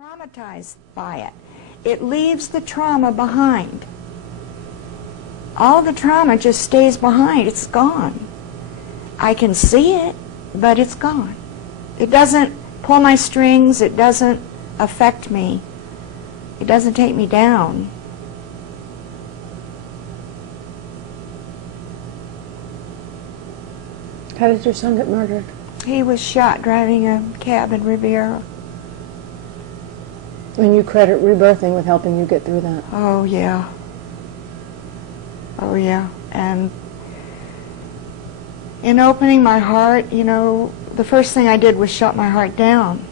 traumatized by it. It leaves the trauma behind. All the trauma just stays behind. It's gone. I can see it, but it's gone. It doesn't pull my strings. It doesn't affect me. It doesn't take me down. How did your son get murdered? He was shot driving a cab in Riviera. And you credit Rebirthing with helping you get through that. Oh, yeah. Oh, yeah. And in opening my heart, you know, the first thing I did was shut my heart down.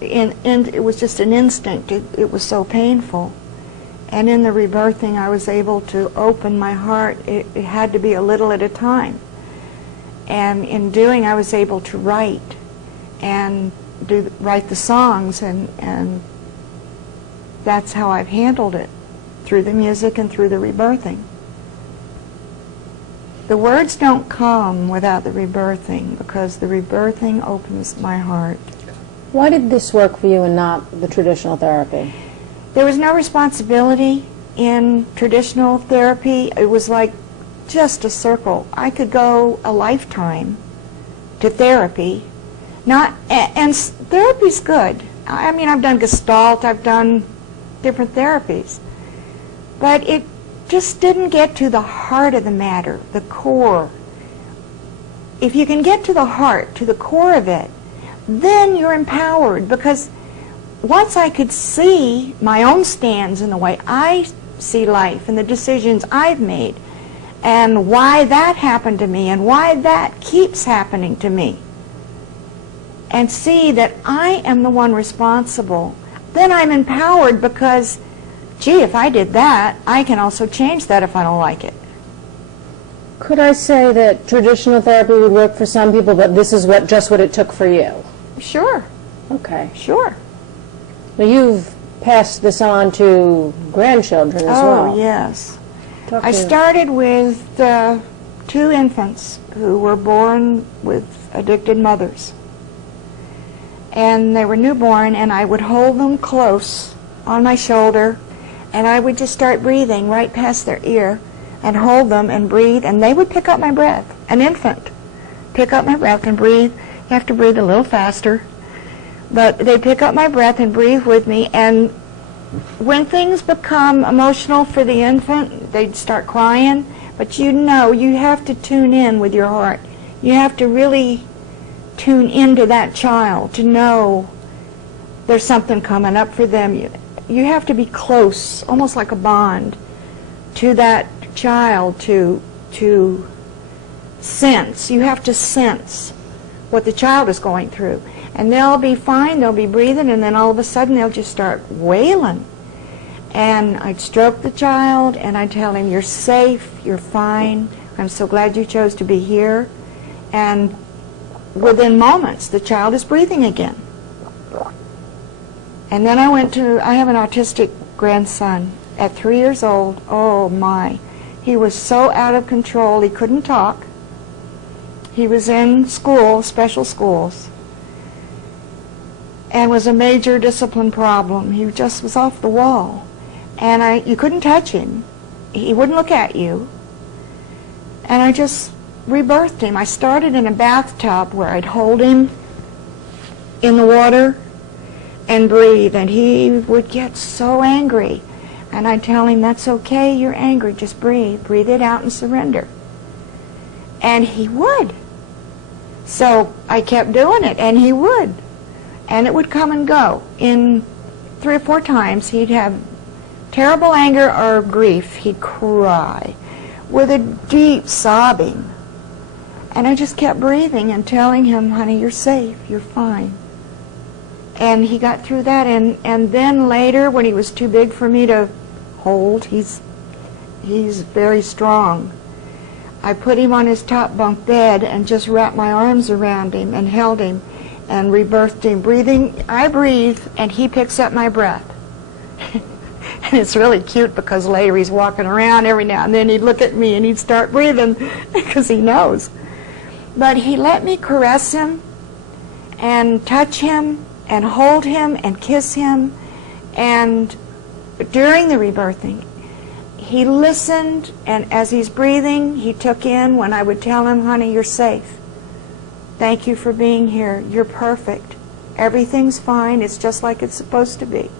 And it was just an instinct. It was so painful. And in the rebirthing, I was able to open my heart. It had to be a little at a time. And in doing, I was able to write and write the songs, and that's how I've handled it, through the music and through the rebirthing. The words don't come without the rebirthing, because the rebirthing opens my heart. Why did this work for you and not the traditional therapy? There was no responsibility in traditional therapy. It was like just a circle. I could go a lifetime to therapy. And therapy's good. I mean, I've done Gestalt, I've done different therapies. But it just didn't get to the heart of the matter, the core. If you can get to the heart, to the core of it, then you're empowered, because once I could see my own stands in the way I see life and the decisions I've made, and why that happened to me and why that keeps happening to me, and see that I am the one responsible, then I'm empowered, because, gee, if I did that, I can also change that if I don't like it. Could I say that traditional therapy would work for some people, but this is just what it took for you? Sure. Okay. Sure. Well, you've passed this on to grandchildren as well. Oh, yes. I started with 2 infants who were born with addicted mothers. And they were newborn, and I would hold them close on my shoulder, and I would just start breathing right past their ear and hold them and breathe, and they would pick up my breath. An infant pick up my breath and breathe. You have to breathe a little faster. But they pick up my breath and breathe with me, and when things become emotional for the infant, they'd start crying. But you know, you have to tune in with your heart. You have to really tune into that child to know there's something coming up for them. You have to be close, almost like a bond, to that child to sense. You have to sense what the child is going through. And they'll be fine, they'll be breathing, and then all of a sudden they'll just start wailing. And I'd stroke the child, and I'd tell him, you're safe, you're fine, I'm so glad you chose to be here. And within moments, the child is breathing again. And then I have an autistic grandson at 3 years old. Oh my, he was so out of control, he couldn't talk. He was in school, special schools, and was a major discipline problem. He just was off the wall. And you couldn't touch him. He wouldn't look at you. And I just rebirthed him. I started in a bathtub where I'd hold him in the water and breathe, and he would get so angry. And I'd tell him, that's okay, you're angry, just breathe. Breathe it out and surrender. And he would. So I kept doing it, and he would. And it would come and go. In 3 or 4 times, he'd have terrible anger or grief. He'd cry with a deep sobbing. And I just kept breathing and telling him, honey, you're safe, you're fine. And he got through that. And then later, when he was too big for me to hold, he's very strong, I put him on his top bunk bed and just wrapped my arms around him and held him and rebirthed him. Breathing, I breathe, and he picks up my breath. And it's really cute, because Larry's walking around every now and then. He'd look at me and he'd start breathing because he knows. But he let me caress him and touch him and hold him and kiss him. And during the rebirthing, he listened, and as he's breathing, he took in when I would tell him, honey, you're safe. Thank you for being here. You're perfect. Everything's fine. It's just like it's supposed to be.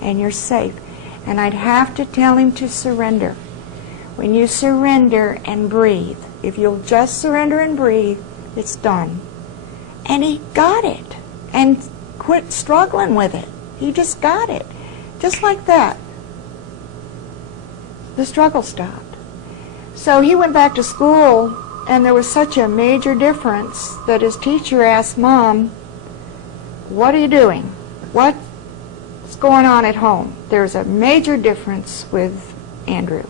And you're safe. And I'd have to tell him to surrender. When you surrender and breathe, if you'll just surrender and breathe, it's done. And he got it and quit struggling with it. He just got it. Just like that. The struggle stopped. So he went back to school, and there was such a major difference that his teacher asked Mom, what are you doing? What's going on at home? There's a major difference with Andrew.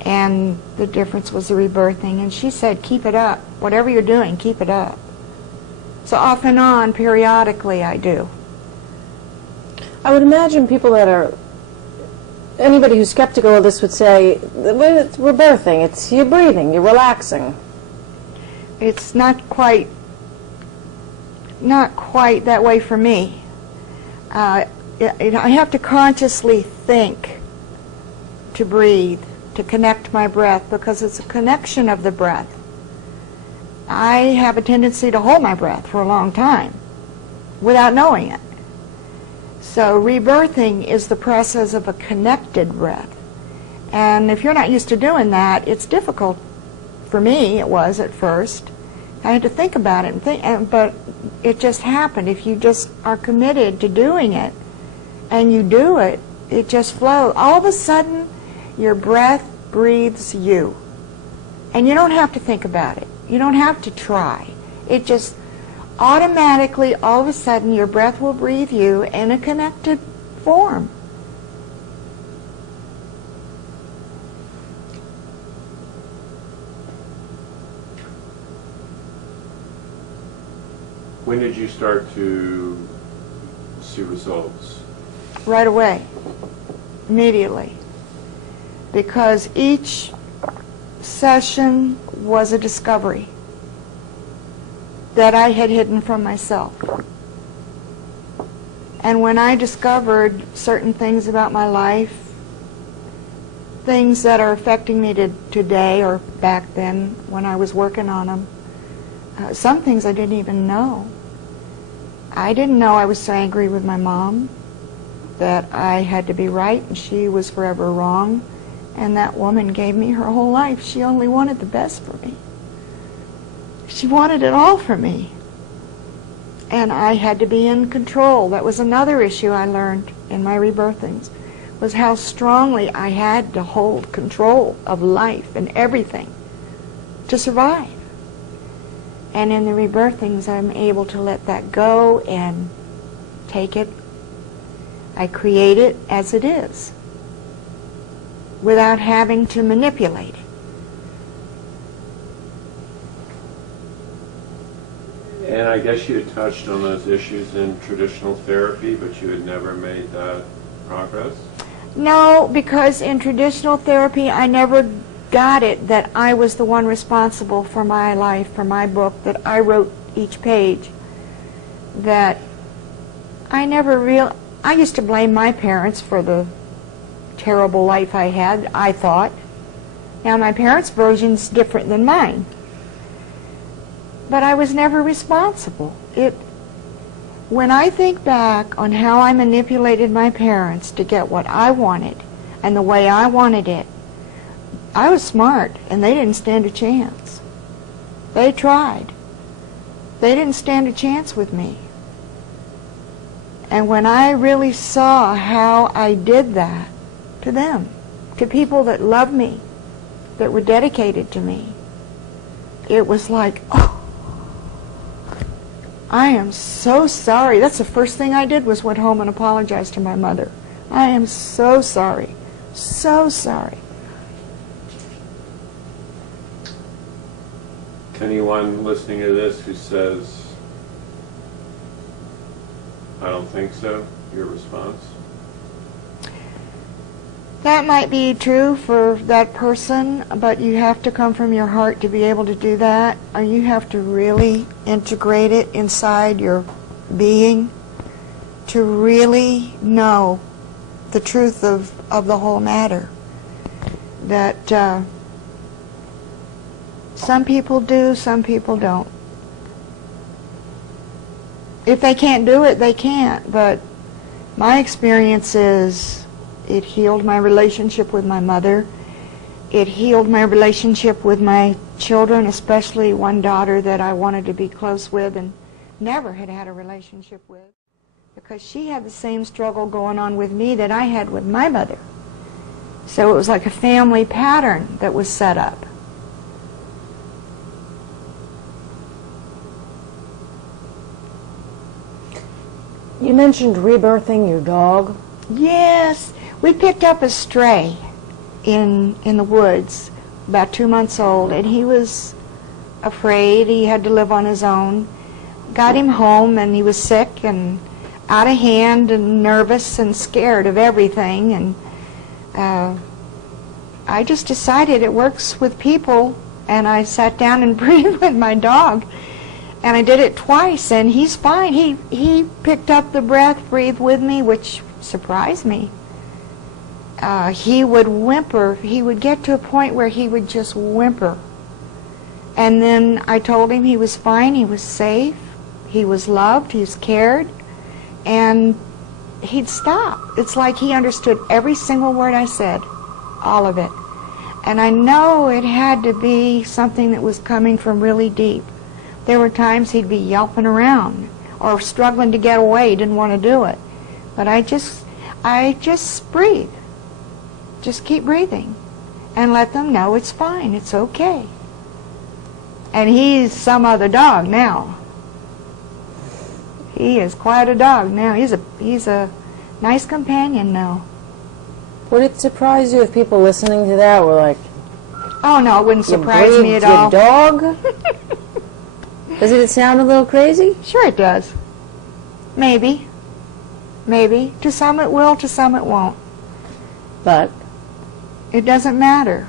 And the difference was the rebirthing. And she said, keep it up. Whatever you're doing, keep it up. So off and on, periodically, I do. I would imagine people that are, anybody who's skeptical of this would say, it's rebirthing, it's you're breathing, you're relaxing. It's not quite that way for me. I have to consciously think to breathe, to connect my breath, because it's a connection of the breath. I have a tendency to hold my breath for a long time without knowing it. So rebirthing is the process of a connected breath. And if you're not used to doing that, it's difficult. For me, it was at first. I had to think about it, but it just happened. If you just are committed to doing it, and you do it, it just flows. All of a sudden, your breath breathes you. And you don't have to think about it. You don't have to try. It just automatically, all of a sudden, your breath will breathe you in a connected form. When did you start to see results? Right away, immediately, because each session was a discovery that I had hidden from myself. And when I discovered certain things about my life, things that are affecting me today or back then when I was working on them, some things I didn't even know. I didn't know I was so angry with my mom that I had to be right and she was forever wrong, and that woman gave me her whole life. She only wanted the best for me. She wanted it all for me. And I had to be in control. That was another issue I learned in my rebirthings, was how strongly I had to hold control of life and everything to survive. And in the rebirthings, I'm able to let that go and take it. I create it as it is, without having to manipulate it. And I guess you had touched on those issues in traditional therapy, but you had never made that progress? No, because in traditional therapy, I never got it that I was the one responsible for my life, for my book, that I wrote each page. That I never I used to blame my parents for the terrible life I had, I thought. Now my parents' version's different than mine. But I was never responsible. When I think back on how I manipulated my parents to get what I wanted and the way I wanted it, I was smart and they didn't stand a chance. They tried. They didn't stand a chance with me. And when I really saw how I did that to them, to people that loved me, that were dedicated to me, it was like, oh, I am so sorry. That's the first thing I did, was went home and apologized to my mother. I am so sorry. So sorry. Anyone listening to this who says, I don't think so, your response? That might be true for that person, but you have to come from your heart to be able to do that. Or you have to really integrate it inside your being to really know the truth of the whole matter. That some people do, some people don't. If they can't do it, they can't. But my experience is it healed my relationship with my mother. It healed my relationship with my children, especially one daughter that I wanted to be close with and never had had a relationship with, because she had the same struggle going on with me that I had with my mother. So it was like a family pattern that was set up. You mentioned rebirthing your dog. Yes, we picked up a stray in the woods, about 2 months old, and he was afraid. He had to live on his own. Got him home, and he was sick and out of hand and nervous and scared of everything. And I just decided it works with people, and I sat down and breathed with my dog. And I did it twice, and he's fine. He picked up the breath, breathed with me, which surprised me. He would whimper. He would get to a point where he would just whimper. And then I told him he was fine, he was safe, he was loved, he was cared, and he'd stop. It's like he understood every single word I said, all of it. And I know it had to be something that was coming from really deep. There were times he'd be yelping around or struggling to get away, didn't want to do it. But I just breathe. Just keep breathing and let them know it's fine, it's okay. And he's some other dog now. He is quite a dog now. He's a nice companion now. Would it surprise you if people listening to that were like, oh no, it wouldn't surprise me at all. Your dog? Doesn't it sound a little crazy? Sure it does. Maybe. Maybe. To some it will, to some it won't. But it doesn't matter.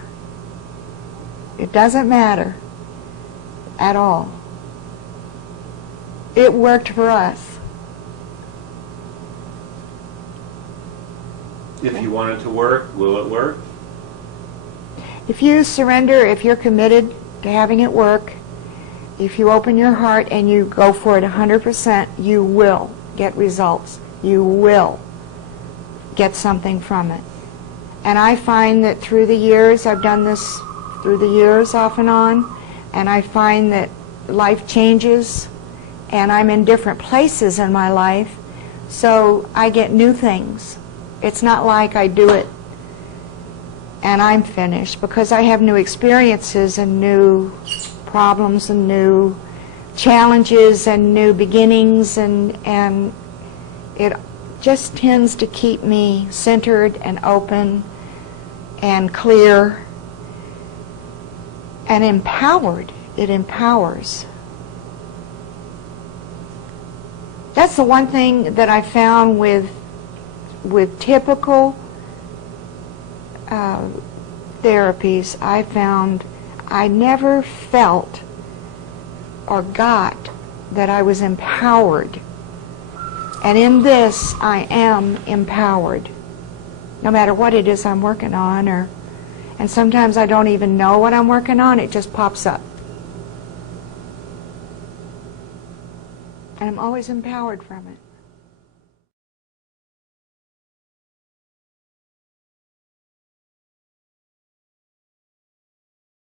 It doesn't matter at all. It worked for us. If you want it to work, will it work? If you surrender, if you're committed to having it work, if you open your heart and you go for it 100%, you will get results. You will get something from it. And I find that through the years, I've done this through the years off and on, and I find that life changes, and I'm in different places in my life, so I get new things. It's not like I do it and I'm finished, because I have new experiences and new problems and new challenges and new beginnings, and it just tends to keep me centered and open and clear and empowered. It empowers. That's the one thing that I found with typical therapies. I found I never felt or got that I was empowered. And in this, I am empowered, no matter what it is I'm working on, and sometimes I don't even know what I'm working on, it just pops up. And I'm always empowered from it.